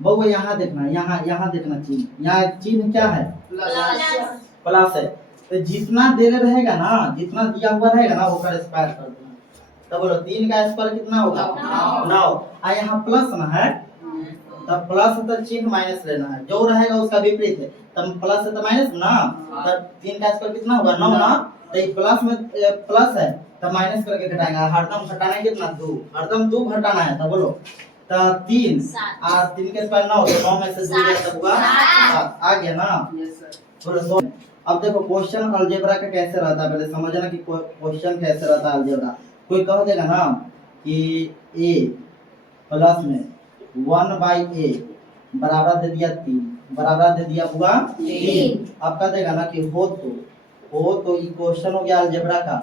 बहु यहाँ देखना, यहाँ यहाँ देखना चिन्ह, यहाँ चिन्ह क्या है? प्लस है। तो जितना दे रहेगा ना, जितना दिया हुआ रहेगा ना वो कर स्क्वायर कर देना। तो बोलो 3 का स्क्वायर कितना होगा? 9। आ यहाँ प्लस ना है, तब प्लस तो चिन्ह माइनस लेना है, जो रहेगा उसका विपरीत है। तब प्लस है तो माइनस ना, तब 3 का स्क्वायर कितना होगा? 9 ना। तो ये प्लस में प्लस है तो माइनस करके घटाएंगे, हरदम घटाना है कितना? 2, हरदम 2 घटाना है। तो बोलो तो 3 और 3 के स्क्वायर 9, तो 9 में से 2 गया तब हुआ 7। आ गया ना? बोलो। अब देखो क्वेश्चन अलजेब्रा का कैसे रहता है, पहले समझना कि क्वेश्चन कैसे रहता है अलजेब्रा। कोई कह देगा ना कि a प्लस में 1/a बराबर दे दिया 3, बराबर दे दिया हुआ 3। अब कह देगा ना कि हो तो ये क्वेश्चन हो गया अलजेब्रा का।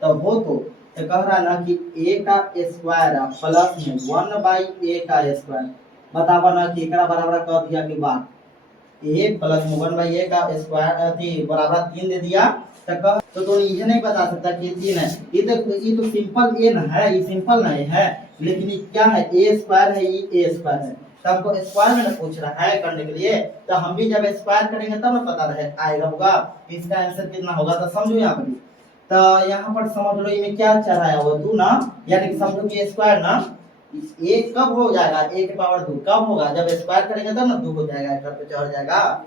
तो हो तो कह रहा है ना कि a का स्क्वायर प्लस में 1/a का स्क्वायर, बतावा ना कि एकरा बराबर कह दिया के बाद a प्लस में 1/a का स्क्वायर थी बराबर 3 दे दिया। तो ये नहीं बता सकता कि 3 है। ये तो सिंपल a ना है, ये सिंपल नहीं है, लेकिन ये क्या है? a स्क्वायर है, ये a स्क्वायर है। तो हमको स्क्वायर में ना पूछ रहा है करने के लिए, तो हम भी जब स्क्वायर करेंगे तब ना पता रहे आएगा होगा इसका आंसर कितना होगा। तो समझो यहाँ पर, तो यहाँ पर समझ लो इसमें क्या चढ़ाया हुआ 2 ना, यानी कि समझो कि स्क्वायर ना एक कब हो जाएगा? a के पावर 2 कब होगा? जब स्क्वायर करेंगे तब ना 2 हो जाएगा, घर पे चढ़ जाएगा।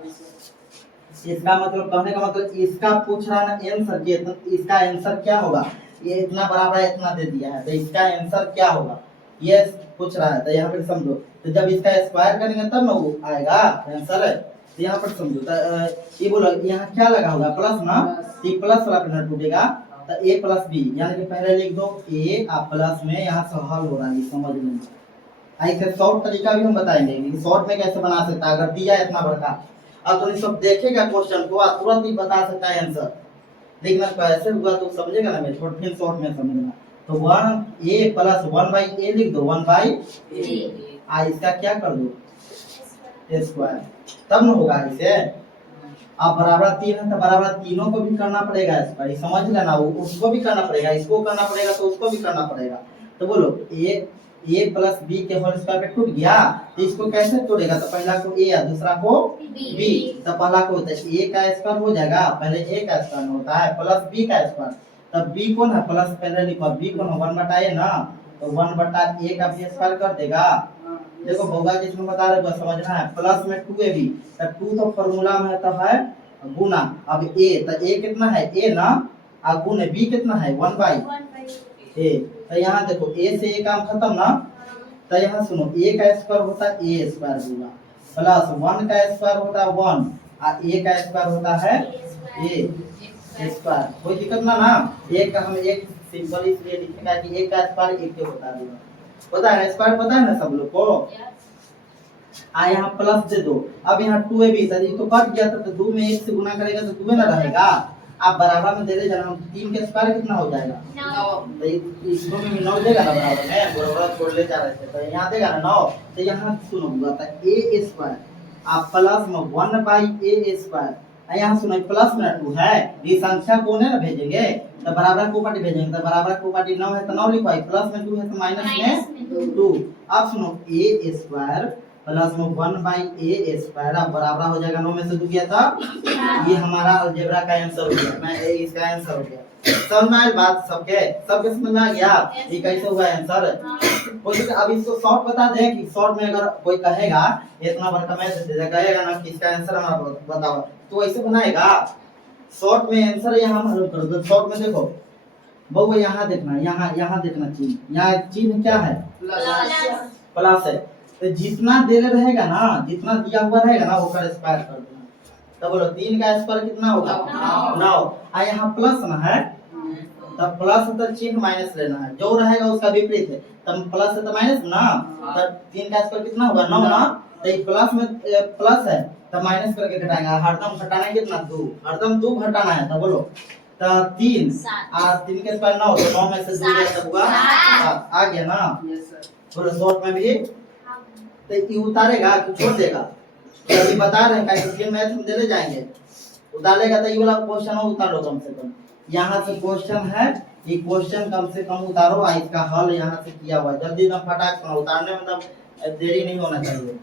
इसका मतलब कहने का मतलब इसका पूछ रहा ना आंसर ये, तो इसका आंसर क्या होगा? ये इतना बराबर है, इतना दे दिया है, तो इसका आंसर क्या होगा ये पूछ रहा है। तो यहाँ पर समझो, तो जब इसका स्क्वायर करेंगे तब ना वो आएगा आंसर है। तो यहाँ पर समझो, तो ये बोलो यहाँ क्या लगा होगा? प्लस ना, तो प्लस वाला पे ना टूटेगा, तो a प्लस बी, यानी कि पहले लिख दो a और प्लस में यहाँ से हल हो रहा है, समझ लेना। ऐसे शॉर्ट तरीका भी हम बताएंगे कि शॉर्ट में कैसे बना सकता है अगर दिया है इतना बड़का। अब तो सब देखेगा क्वेश्चन को और तुरंत ही बता सकता है आंसर, देखना कैसे हुआ तो समझेगा ना। मैं फिर शॉर्ट में समझना। तो 1a प्लस 1/a लिख दो, 1/a इसका क्या कर दो स्क्वायर, तब न होगा इसे। अब बराबर 3 है तो बराबर तीनों को भी करना पड़ेगा स्क्वायर, समझ लेना। उसको भी करना पड़ेगा, इसको करना पड़ेगा, तो उसको भी करना पड़ेगा। तो बोलो a प्लस b के होल स्क्वायर पे टूट गया, तो इसको कैसे तोड़ेगा? तो पहला को a या दूसरा को b। तो पहला को होता है a का स्क्वायर हो जाएगा, पहले a का स्क्वायर होता है प्लस b का स्क्वायर। तब b कौन है? प्लस पहले लिखो, b कौन है? 1/a ना, तो 1/a का भी स्क्वायर कर देगा। देखो होगा जिसमें बता रहे बस समझना है, प्लस में 2ab, तो 2 तो फार्मूला में तो है गुना। अब a, तो a कितना है? a ना, और गुना b कितना है? 1/a। तो यहाँ देखो a से a काम खत्म ना, तो यहाँ सुनो a का स्क्वायर होता है a स्क्वायर होगा, प्लस 1 का स्क्वायर होता है 1 और a का स्क्वायर होता है a स्क्वायर। कोई दिक्कत ना। एक का हम एक सिंपल इसलिए लिखेगा कि एक का स्क्वायर एक के होता है, पता है स्क्वायर, पता है ना सब लोग को। यहाँ प्लस दे दो, अब यहाँ 2ab तो कट गया, तो 2 में 1 से गुना करेगा तो 2 में ना रहेगा। आप बराबर में दे दे जाना, 3 के स्क्वायर कितना हो जाएगा? 9। तो इसमें भी 9 देगा ना बराबर में, बराबर छोड़ ले जा रहे थे, तो यहाँ देगा ना 9। तो यहाँ सुनो हुआ था a स्क्वायर आप प्लस में 1/a स्क्वायर, यहाँ सुनो प्लस में 2 है, ये संख्या कौन है ना भेजेंगे, तो बराबर को पार्टी भेजेंगे, तो बराबर को पार्टी 9 है तो 9 लिखो, प्लस में 2 है तो माइनस में 2। अब सुनो a स्क्वायर प्लस में 1/a स्क्वायर बराबर हो जाएगा 9 में से 2 गया था। ये हमारा अलजेब्रा का आंसर हो गया, मैं इसका आंसर हो गया। समझ में आई बात? सबके समझ में आ गया ये कैसे हुआ आंसर? अब इसको शॉर्ट बता दें कि शॉर्ट में अगर कोई कहेगा इतना बड़ा मैसेज दे देगा, कहेगा ना कि इसका आंसर हमारा बताओ, तो ऐसे बनाएगा शॉर्ट में आंसर यहाँ मालूम कर दो। शॉर्ट में देखो बहु यहाँ देखना, यहाँ देखना चिन्ह, यहाँ चिन्ह क्या है? प्लस है। तो जितना दे रहेगा ना, जितना दिया हुआ रहेगा ना वो कर स्क्वायर कर देना। तो बोलो 3 का स्क्वायर कितना होगा? 9। और यहाँ प्लस ना है, तब प्लस तो चिन्ह माइनस लेना है, जो रहेगा उसका विपरीत है। तब प्लस है तो माइनस ना, तब 3 का स्क्वायर कितना होगा? 9 ना। तो प्लस में प्लस है तो माइनस करके घटाएंगे, हरदम घटाना है कितना? 2, हरदम 2 घटाना है। तो बोलो तो 3 और 3 के स्क्वायर 9, तो 9 में से 2 गया तब हुआ 7। आ गया ना? बोलो शॉर्ट में भी तो ये उतारेगा कि छोड़ देगा? तो अभी बता रहे हैं कैसे मैथ में दे जाएंगे, उतारेगा तो ये वाला क्वेश्चन उतार लो कम से कम। यहाँ से क्वेश्चन है, ये क्वेश्चन कम से कम उतारो, इसका हल यहाँ से किया हुआ है, जल्दी एकदम फटाक से उतारने में देरी नहीं होना चाहिए।